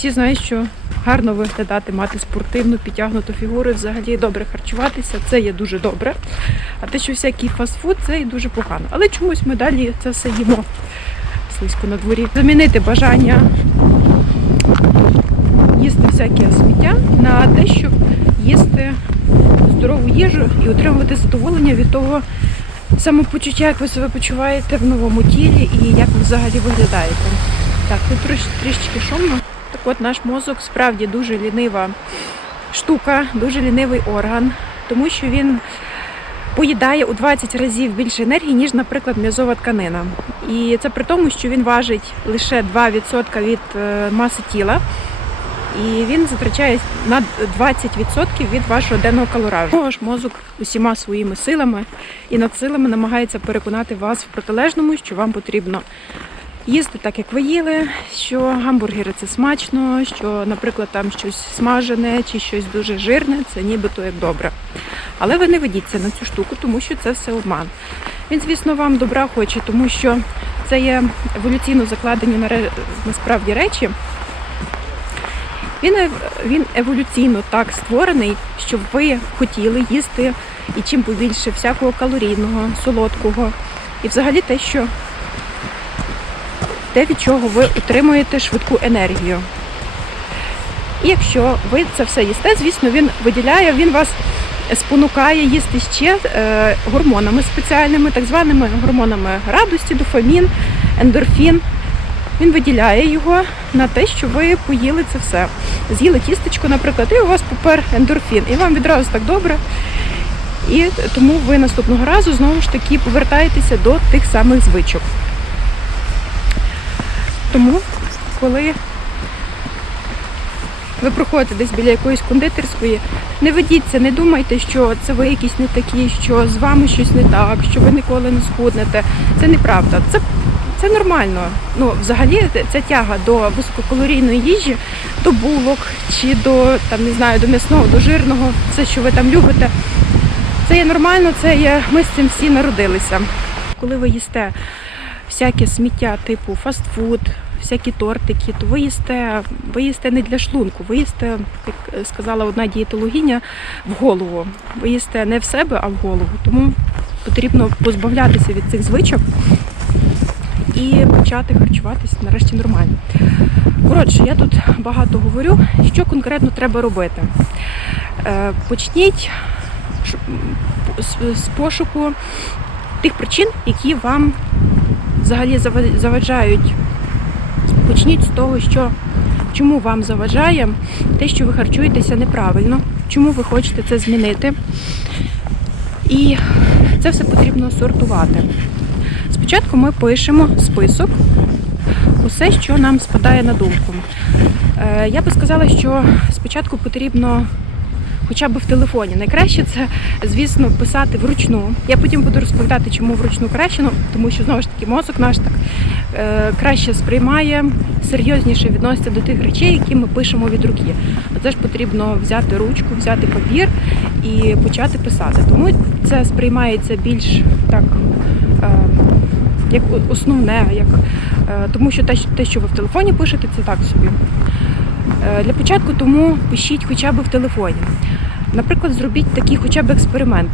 всі знають, що гарно виглядати, мати спортивну, підтягнуту фігуру, взагалі добре харчуватися, це є дуже добре. А те, що всякий фастфуд, це і дуже погано. Але чомусь ми далі це все їмо слизько на дворі. Замінити бажання їсти всяке сміття на те, щоб їсти здорову їжу і отримувати задоволення від того самопочуття, як ви себе почуваєте в новому тілі і як ви взагалі виглядаєте. Так, тут трішечки шумно. Так от наш мозок справді дуже лінива штука, дуже лінивий орган, тому що він поїдає у 20 разів більше енергії, ніж, наприклад, м'язова тканина. І це при тому, що він важить лише 2% від е, маси тіла. І він затрачає на 20% від вашого денного калоражу. Ваш мозок усіма своїми силами і надсилами намагається переконати вас в протилежному, що вам потрібно їсти так, як ви їли, що гамбургери це смачно, що, наприклад, там щось смажене чи щось дуже жирне, це нібито як добре. Але ви не ведіться на цю штуку, тому що це все обман. Він, звісно, вам добра хоче, тому що це є еволюційно закладені на насправді речі. Він, він еволюційно так створений, щоб ви хотіли їсти і чим побільше всякого калорійного, солодкого. І взагалі те, що те, від чого ви отримуєте швидку енергію. І якщо ви це все їсте, звісно, він виділяє, він вас спонукає їсти ще е, гормонами спеціальними, так званими гормонами радості, дофамін, ендорфін. Він виділяє його на те, що ви поїли це все. З'їли тістечко, наприклад, і у вас попер ендорфін, і вам відразу так добре. І тому ви наступного разу знову ж таки повертаєтеся до тих самих звичок. Тому, коли ви проходите десь біля якоїсь кондитерської, не ведіться, не думайте, що це ви якісь не такі, що з вами щось не так, що ви ніколи не схуднете. Це неправда. Це, це нормально. Ну, взагалі, ця тяга до висококалорійної їжі, до булок чи до там не знаю, до м'ясного, до жирного, все, що ви там любите. Це є нормально, це є. Ми з цим всі народилися. Коли ви їсте всяке сміття типу фастфуд, всякі тортики, то ви їсте, ви їсте не для шлунку, ви їсте, як сказала одна дієтологиня, в голову. Ви їсте не в себе, а в голову. Тому потрібно позбавлятися від цих звичок і почати харчуватися нарешті нормально. Коротше, я тут багато говорю, що конкретно треба робити. Е, Почніть з- пошуку тих причин, які вам взагалі зава- заважають. Почніть з того, що чому вам заважає те, що ви харчуєтеся неправильно, чому ви хочете це змінити. І це все потрібно сортувати. Спочатку ми пишемо список, усе, що нам спадає на думку. Е, Я би сказала, що спочатку потрібно хоча б в телефоні. Найкраще це, звісно, писати вручну. Я потім буду розповідати, чому вручну краще, ну, тому що знову ж таки мозок наш так е, краще сприймає, серйозніше відноситься до тих речей, які ми пишемо від руки. Оце ж потрібно взяти ручку, взяти папір і почати писати. Тому це сприймається більш так. Е, як основне, як, е, тому що те, те, що ви в телефоні пишете, це так собі. Е, Для початку тому пишіть хоча б в телефоні. Наприклад, зробіть такий хоча б експеримент.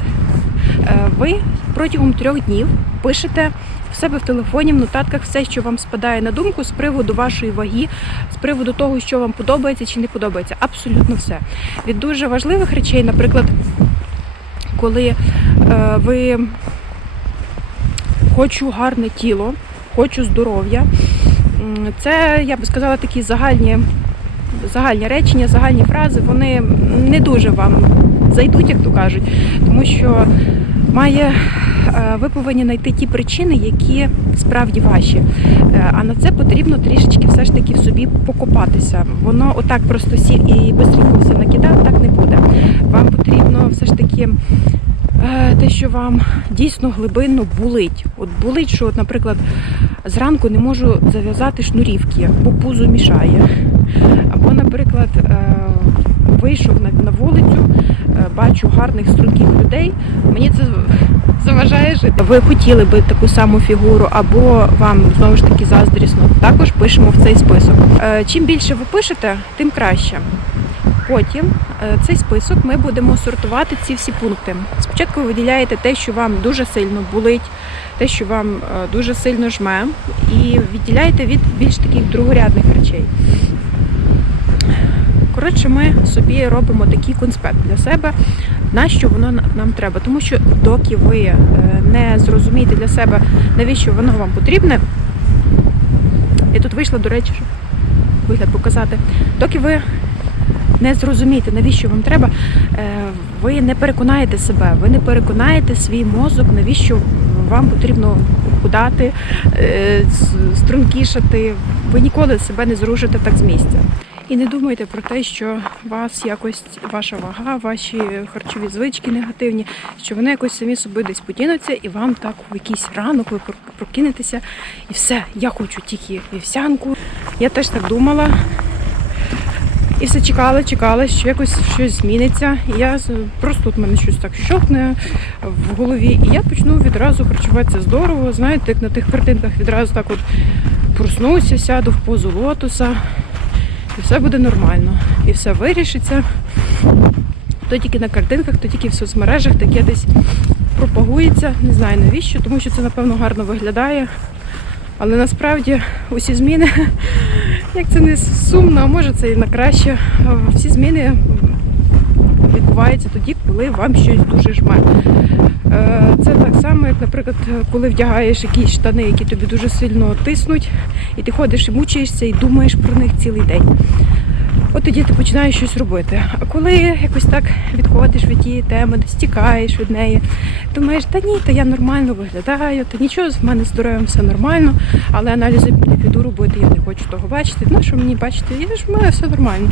Е, Ви протягом трьох днів пишете в себе в телефоні, в нотатках все, що вам спадає на думку з приводу вашої ваги, з приводу того, що вам подобається чи не подобається. Абсолютно все. Від дуже важливих речей, наприклад, коли е, ви хочу гарне тіло, хочу здоров'я. Це, я би сказала, такі загальні, загальні речення, загальні фрази, вони не дуже вам зайдуть, як то кажуть, тому що має, е, ви повинні знайти ті причини, які справді ваші. Е, А на це потрібно трішечки все ж таки в собі покопатися. Воно отак просто сів і швидко все накидав, так не буде. Вам потрібно все ж таки е, те, що вам дійсно глибинно болить. От болить, що, от, наприклад, зранку не можу зав'язати шнурівки, бо пузо мішає. Наприклад, е, вийшов на, вулицю, е, бачу гарних струнких людей. Мені це заважає жити. Ви хотіли би таку саму фігуру, або вам знову ж таки заздрісно, також пишемо в цей список. Е, Чим більше ви пишете, тим краще. Потім цей список ми будемо сортувати ці всі пункти. Спочатку ви виділяєте те, що вам дуже сильно болить, те, що вам дуже сильно жме, і відділяєте від більш таких другорядних речей. Коротше, ми собі робимо такий конспект для себе, на що воно нам треба. Тому що доки ви е, не зрозумієте для себе, навіщо воно вам потрібне, я тут вийшла, до речі, щоб вигляд показати, доки ви не зрозумієте, навіщо вам треба, е, ви не переконаєте себе, ви не переконаєте свій мозок, навіщо вам потрібно худати, е, стрункішати. Ви ніколи себе не зрушите так з місця. І не думайте про те, що вас якось ваша вага, ваші харчові звички негативні, що вони якось самі собі десь подінуться, і вам так в якийсь ранок ви прокинетеся, і все, я хочу тільки вівсянку. Я теж так думала. І все чекала, чекала, що якось щось зміниться. І я просто тут мене щось так щокне в голові. І я почну відразу харчуватися здорово. Знаєте, як на тих картинках відразу так от проснуся, сяду в позу лотоса, і все буде нормально. І все вирішиться. То тільки на картинках, то тільки в соцмережах таке десь пропагується. Не знаю навіщо, тому що це, напевно, гарно виглядає. Але насправді усі зміни як це не сумно, а може це і на краще. Всі зміни відбуваються тоді, коли вам щось дуже жме. Е, Це так само, як, наприклад, коли вдягаєш якісь штани, які тобі дуже сильно тиснуть, і ти ходиш і мучаєшся і думаєш про них цілий день от тоді ти починаєш щось робити. А коли якось так відходиш від тієї теми, стікаєш від неї, думаєш, та ні, та я нормально виглядаю, та нічого, в мене здоров'ям все нормально, але аналізи не піду робити, я не хочу того бачити. Ну, що мені бачити, я ж в мене все нормально.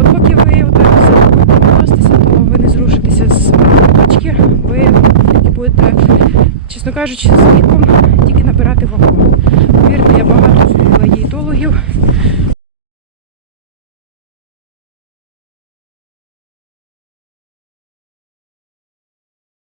От поки ви отак відноситеся, то ви не зрушитеся з точки, ви будете, чесно кажучи, з віком тільки набирати вагу. Повірте, я багато дієтологів,